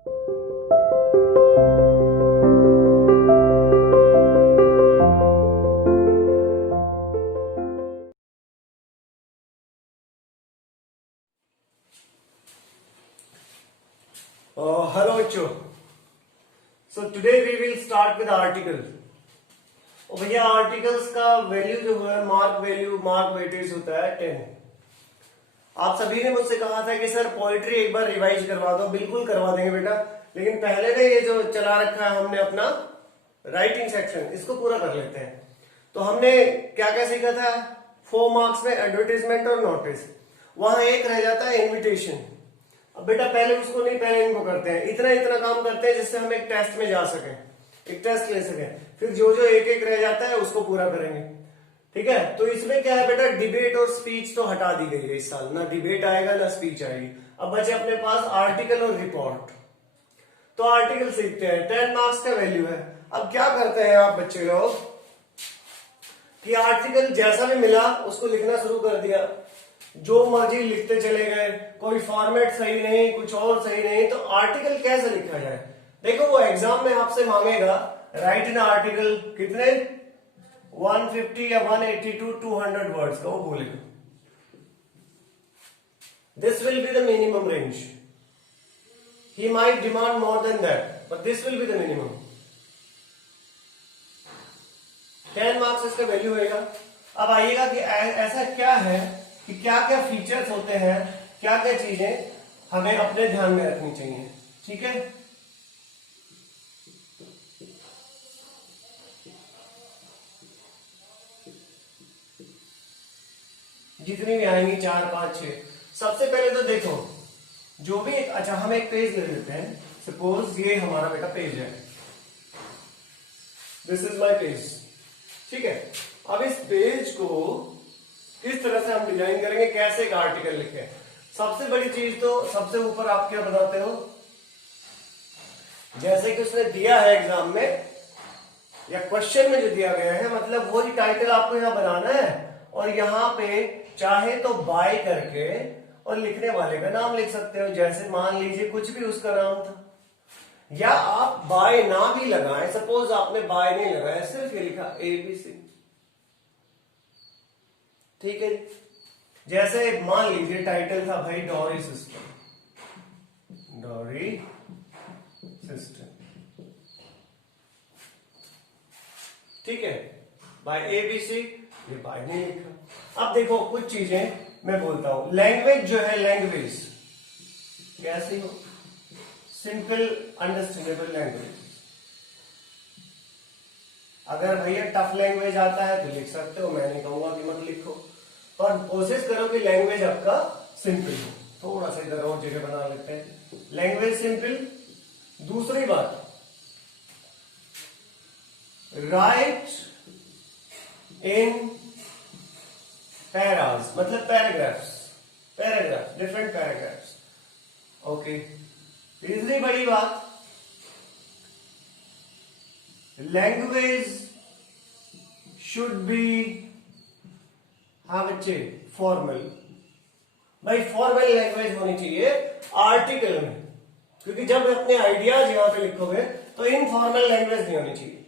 Hello बच्चों. So today we will start with article. और भैया आर्टिकल्स का वैल्यू जो है मार्क वेटेज होता है 10. आप सभी ने मुझसे कहा था कि सर पोएट्री एक बार रिवाइज करवा दो. बिल्कुल करवा देंगे बेटा, लेकिन पहले ने ये जो चला रखा है हमने अपना राइटिंग सेक्शन, इसको पूरा कर लेते हैं. तो हमने क्या क्या सीखा था? 4 मार्क्स में एडवर्टीजमेंट और नोटिस. वहां एक रह जाता है इन्विटेशन. अब बेटा पहले उसको नहीं, पहले इनको करते हैं. इतना काम करते हैं जिससे हम एक टेस्ट में जा सके, एक टेस्ट ले सके. फिर जो एक एक रह जाता है उसको पूरा करेंगे. ठीक है. तो इसमें क्या है बेटा, डिबेट और स्पीच तो हटा दी गई है इस साल. ना डिबेट आएगा ना स्पीच आएगी. अब बचे अपने पास आर्टिकल और रिपोर्ट. तो आर्टिकल सीखते हैं. 10 मार्क्स का वैल्यू है. अब क्या करते हैं आप बच्चे लोग कि आर्टिकल जैसा भी मिला उसको लिखना शुरू कर दिया. जो मर्जी लिखते चले गए. कोई फॉर्मेट सही नहीं, कुछ और सही नहीं. तो आर्टिकल कैसे लिखा जाए? देखो वो एग्जाम में आपसे मांगेगा राइट इन आर्टिकल कितने 150 या 180 to 200 वर्ड्स का वो बोलेगा. This will be the minimum range. He might demand more than that, but this will be the minimum. 10 marks इसका वैल्यू होगा. अब आइएगा कि ऐसा क्या है कि क्या क्या फीचर्स होते हैं, क्या क्या चीजें हमें अपने ध्यान में रखनी चाहिए. ठीक है. जितनी भी आएंगी 4 5 6. सबसे पहले तो देखो जो भी अच्छा हम एक पेज ले लेते हैं. सपोज ये हमारा बेटा पेज है. This is my page. ठीक है. अब इस पेज को किस तरह से हम डिजाइन करेंगे, कैसे एक आर्टिकल लिखे. सबसे बड़ी चीज तो सबसे ऊपर आप क्या बताते हो, जैसे कि उसने दिया है एग्जाम में या क्वेश्चन में जो दिया गया है, मतलब वही टाइटल आपको यहां बनाना है. और यहां पे चाहे तो बाय करके और लिखने वाले का नाम लिख सकते हो. जैसे मान लीजिए कुछ भी उसका नाम था, या आप बाय ना भी लगाएं. सपोज आपने बाय नहीं लगाया, सिर्फ ये लिखा ABC. ठीक है. जैसे मान लीजिए टाइटल था भाई डॉरी सिस्टम. Dowry system. ठीक है. बाय ABC, ये बाय नहीं लिखा. अब देखो कुछ चीजें मैं बोलता हूं. लैंग्वेज जो है, लैंग्वेज कैसी हो, सिंपल अंडरस्टैंडेबल लैंग्वेज. अगर भैया टफ लैंग्वेज आता है तो लिख सकते हो, मैं नहीं कहूंगा कि मत लिखो, पर कोशिश करो कि लैंग्वेज आपका सिंपल हो. थोड़ा सा इधर और जगह बना लेते हैं. Language simple. दूसरी बात, राइट इन पैरास, मतलब पैराग्राफ्स, डिफरेंट पैराग्राफ्स. ओके. तीसरी बड़ी बात, लैंग्वेज शुड बी, हाँ बच्चे, फॉर्मल. भाई फॉर्मल लैंग्वेज होनी चाहिए आर्टिकल में, क्योंकि जब अपने आइडियाज यहां पे लिखोगे तो इनफॉर्मल लैंग्वेज नहीं होनी चाहिए.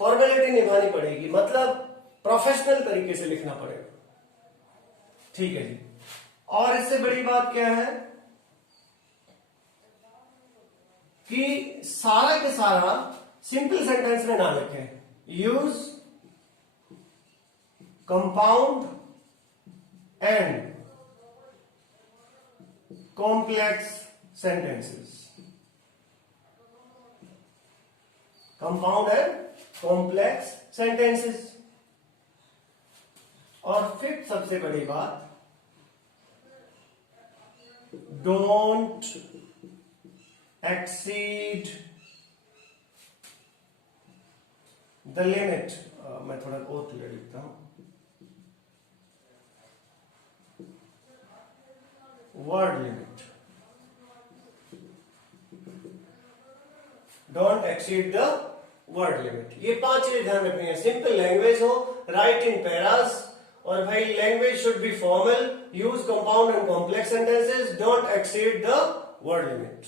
फॉर्मेलिटी निभानी पड़ेगी, मतलब प्रोफेशनल तरीके से लिखना पड़ेगा. ठीक है जी. और इससे बड़ी बात क्या है कि सारा के सारा सिंपल सेंटेंस में ना लिखें. Use compound and complex sentences. Compound and complex sentences. और फिफ्थ सबसे बड़ी बात, डोंट एक्सीड द लिमिट. मैं थोड़ा और क्लियर लिखता हूं. Word limit. Don't exceed the word limit. ये 5 चीजें ध्यान रखनी है. सिंपल लैंग्वेज हो, राइट इन पैरास, और भाई language should be formal, use compound and complex sentences, don't exceed the word limit.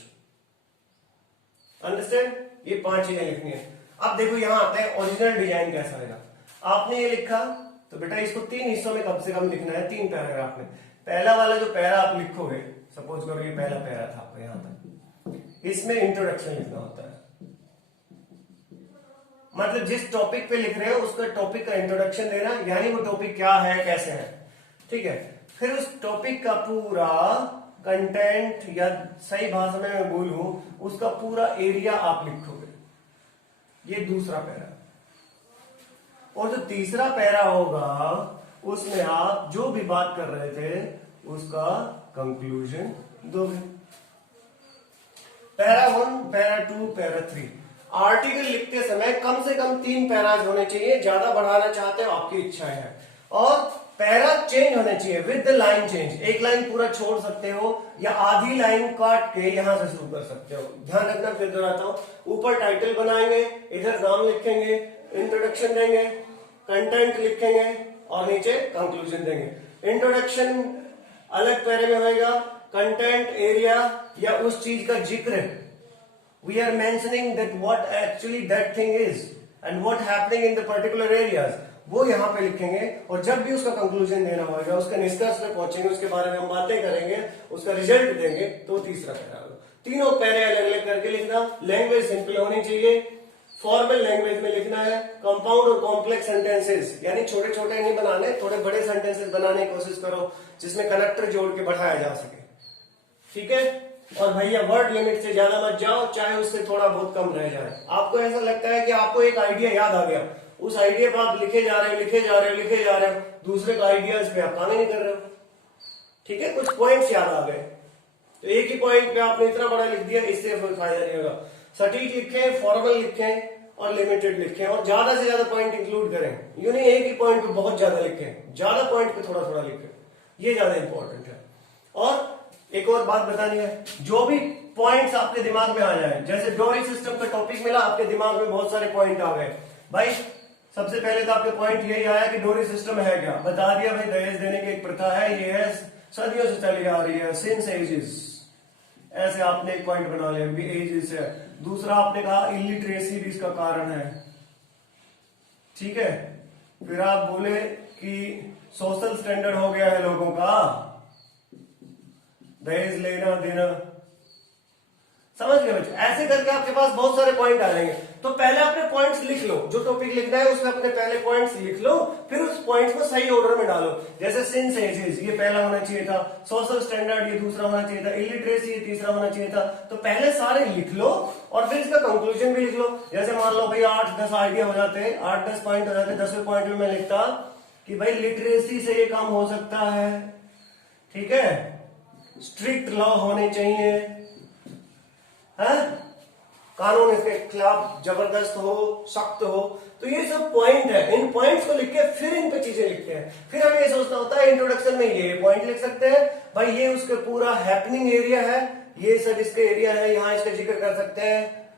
Understand? ये 5 चीजें लिखनी है। अब देखो यहां आता है ओरिजिनल डिजाइन कैसा रहेगा। आपने ये लिखा तो बेटा इसको 3 हिस्सों में कम से कम लिखना है, 3 पैराग्राफ में। पहला वाला जो पैरा आप लिखोगे, सपोज करो ये पहला पैरा था आपका यहां तक, इसमें इंट्रोडक्शन लिखना होता है। मतलब जिस टॉपिक पे लिख रहे हो उसका टॉपिक का इंट्रोडक्शन देना, यानी वो टॉपिक क्या है, कैसे है, ठीक है। फिर उस टॉपिक का पूरा कंटेंट, या सही भाषा में मैं बोलूं उसका पूरा एरिया आप लिखोगे, ये दूसरा पैरा। और जो तीसरा पैरा होगा उसमें आप जो भी बात कर रहे थे उसका कंक्लूजन दोगे। Para 1, para 2, para 3। आर्टिकल लिखते समय कम से कम 3 पैराज होने चाहिए, ज्यादा बढ़ाना चाहते हो आपकी इच्छा है। और पैरा चेंज होने चाहिए विद द लाइन चेंज। एक लाइन पूरा छोड़ सकते हो या आधी लाइन काट के यहां से शुरू कर सकते हो। ध्यान रखना, फिर दोहराता हूं, ऊपर टाइटल बनाएंगे, इधर नाम लिखेंगे, इंट्रोडक्शन देंगे, कंटेंट लिखेंगे और नीचे कंक्लूजन देंगे। इंट्रोडक्शन अलग पैरे में होगा, कंटेंट एरिया या उस चीज का जिक्र, we are mentioning that what actually that thing is and what happening in the particular areas, वो यहां पे लिखेंगे। और जब भी उसका कंक्लूजन देना होगा, उसके निष्कर्ष पे पहुंचेंगे, उसके बारे में हम बातें करेंगे, उसका रिजल्ट देंगे, तो तीसरा पैरा होगा। तीनों पैरे अलग अलग करके लिखना। लैंग्वेज सिंपल होनी चाहिए, फॉर्मल लैंग्वेज में लिखना है। कंपाउंड और कॉम्प्लेक्स सेंटेंसेस, यानी छोटे छोटे नहीं बनाने, थोड़े बड़े सेंटेंसेस बनाने की कोशिश करो जिसमें कनेक्टर जोड़ के बढ़ाया जा सके, ठीक है। और भैया वर्ड लिमिट से ज्यादा मत जाओ, चाहे उससे थोड़ा बहुत कम रह जाए। आपको ऐसा लगता है कि आपको एक आइडिया याद आ गया, उस आइडिया पर आप लिखे जा रहे हो, लिखे जा रहे हो, लिखे जा रहे हो, दूसरे का आइडियाज पे आप काम ही नहीं कर रहे हो, ठीक है। कुछ पॉइंट्स याद आ गए तो एक ही पॉइंट पे आपने इतना बड़ा लिख दिया, इससे कोई फायदा नहीं होगा। सटीक लिखें, फॉर्मल लिखें और लिमिटेड लिखें, और ज्यादा से ज्यादा पॉइंट इंक्लूड करें। यूं नहीं एक ही पॉइंट पे बहुत ज्यादा लिखें, ज्यादा पॉइंट पे थोड़ा थोड़ा लिखें, ये ज्यादा इंपॉर्टेंट है। और एक और बात बतानी है, जो भी पॉइंट्स आपके दिमाग में आ जाए, जैसे डोरी सिस्टम का टॉपिक मिला, आपके दिमाग में बहुत सारे पॉइंट आ गए भाई। सबसे पहले तो आपके पॉइंट यही आया कि डोरी सिस्टम है क्या, बता दिया भाई, दहेज देने की एक प्रथा है, ये है सदियों से चली आ रही है, सिंस एजेस, ऐसे आपने एक पॉइंट बना लिया भी एजेस है। दूसरा आपने कहा इलिटरेसी भी इसका कारण है, ठीक है। फिर आप बोले कि सोशल स्टैंडर्ड हो गया है लोगों का, दहेज लेना देना, समझ गए बच्चे। ऐसे करके आपके पास बहुत सारे पॉइंट आ जाएंगे। तो पहले अपने पॉइंट्स लिख लो, जो टॉपिक लिखना है उसमें अपने पहले पॉइंट्स लिख लो, फिर उस पॉइंट्स को सही ऑर्डर में डालो। जैसे सिंस एजेस ये पहला होना चाहिए था, सोशल स्टैंडर्ड ये दूसरा होना चाहिए था, इलिटरेसी ये तीसरा होना चाहिए था। तो पहले सारे लिख लो और फिर इसका कंक्लूजन भी लिख लो। जैसे मान लो भाई 8-10 आइडिया हो जाते, 8-10 पॉइंट हो जाते, 10वें पॉइंट में मैं लिखता कि भाई लिटरेसी से ये काम हो सकता है, ठीक है, स्ट्रिक्ट लॉ होने चाहिए, है? कानून इसके खिलाफ जबरदस्त हो, सख्त हो। तो ये सब पॉइंट है, इन पॉइंट्स को लिख के फिर इन पे चीजें लिखते हैं। फिर हमें ये सोचना होता है इंट्रोडक्शन में ये पॉइंट लिख सकते हैं भाई, ये उसके पूरा हैपनिंग एरिया है, ये सब इसके एरिया है, यहाँ इसका जिक्र कर सकते हैं,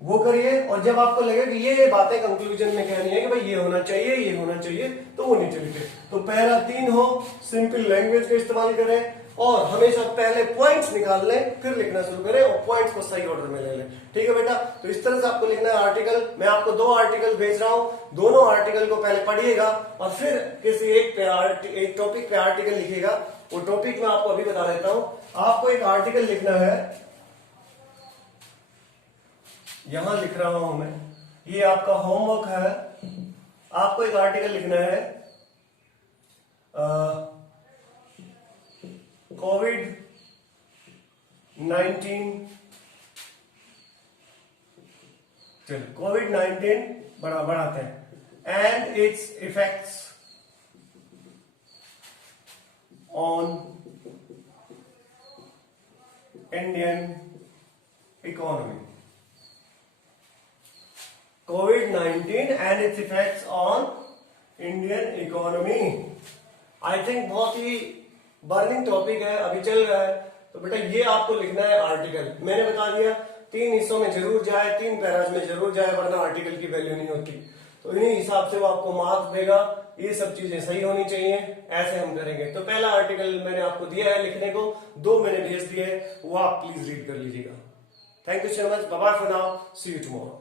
वो करिए। और जब आपको लगे कि ये बातें कंक्लूजन में कहनी है कि भाई ये होना चाहिए, ये होना चाहिए, तो वो नीचे लिखे। तो पहला 3 हो, सिंपल लैंग्वेज का इस्तेमाल करें और हमेशा पहले पॉइंट्स निकाल लें, फिर लिखना शुरू करें और पॉइंट्स को सही ऑर्डर में ले लें, ठीक है बेटा। तो इस तरह से आपको लिखना है आर्टिकल। मैं आपको 2 आर्टिकल भेज रहा हूं, दोनों आर्टिकल को पहले पढ़िएगा और फिर किसी एक टॉपिक पे आर्टिकल लिखिएगा। वो टॉपिक मैं आपको अभी बता देता हूं। आपको एक आर्टिकल लिखना है, यहां लिख रहा हूं मैं, ये आपका होमवर्क है। आपको एक आर्टिकल लिखना है कोविड-19 बढ़ाते हैं and it's effects on Indian economy. Covid and it's effects on Indian economy. I think बहुत ही बर्निंग टॉपिक है, अभी चल रहा है। तो बेटा ये आपको लिखना है आर्टिकल। मैंने बता दिया 3 हिस्सों में जरूर जाए, 3 पैराज में जरूर जाए, वरना आर्टिकल की वैल्यू नहीं होती। तो इन्हीं हिसाब से वो आपको मार्क्स देगा। ये सब चीजें सही होनी चाहिए, ऐसे हम करेंगे। तो पहला आर्टिकल मैंने आपको दिया है लिखने को, 2 मैंने भेज दिए, वो आप प्लीज रीड कर लीजिएगा। Thank you so much. Bye bye for now. See you tomorrow.